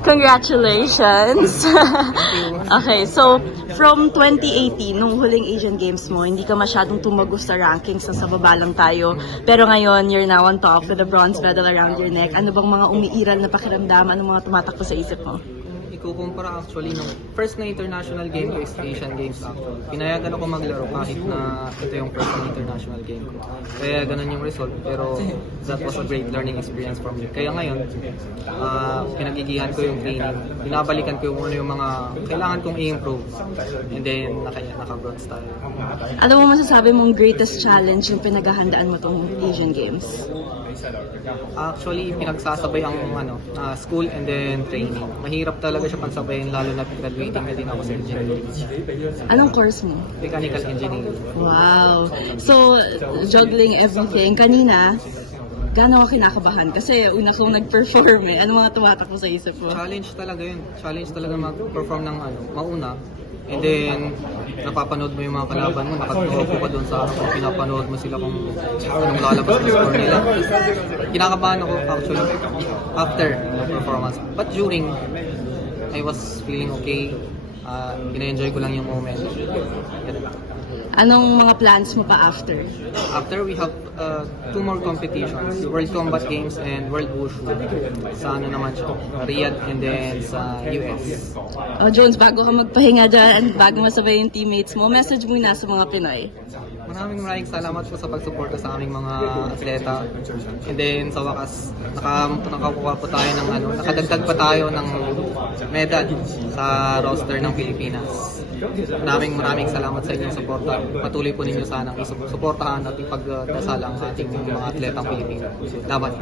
Congratulations! okay, so from 2018, nung huling Asian Games mo, hindi ka masyadong tumagos sa rankings, sa baba lang tayo. Pero ngayon, you're now on top with a bronze medal around your neck. Ano bang mga umiiral na pakiramdam? Ano mga tumatakbo sa isip mo? Ikukumpara actually nung first na international game ko is Asian Games actually. Pinayagan ako maglaro kahit na ito yung first na international game ko. Kaya ganun yung result pero that was a great learning experience for me. Kaya ngayon, ah pinagigihan ko yung training. Binabalikan ko yung ano yung mga kailangan kong i-improve. And then naka, naka-bronze tayo. Ano mo masasabi mong greatest challenge yung pinaghahandaan mo tong Asian Games? Actually, pinagsasabay ang ano, ah, school and then training. Mahirap talaga siya pagsabayin lalo na graduating na din ako sa engineering. Anong course mo? Mechanical engineering. Wow. So, juggling everything. Kanina, gaano ka kinakabahan? Kasi una kong nag-perform eh. Ano mga tumatakbo sa isip mo? Challenge talaga yun. Challenge talaga mag-perform ng ano, mauna. And then, napapanood mo yung mga kalaban mo, nakatuwa pa doon sa ano, pinapanood mo sila kung anong lalabas ng score nila. Kinakabahan ako actually after the performance. But during, I was feeling okay. Uh, ina-enjoy ko lang yung moment. Ganun lang. Anong mga plans mo pa after? After we have uh, two more competitions, World Combat Games and World Wushu. Sa ano naman siya, Riyadh and then sa US. Oh, Jones, bago ka magpahinga dyan bago masabay yung teammates mo, message muna sa mga Pinoy. Maraming maraming salamat po sa pagsuporta sa aming mga atleta. And then sa wakas, naka, nakakuha po tayo ng ano, nakadagdag pa tayo ng medal sa roster ng Pilipinas. Maraming maraming salamat sa inyong suporta. Patuloy po ninyo sanang isuportahan at ipagdasal ang ating mga atletang Pilipino. Laban!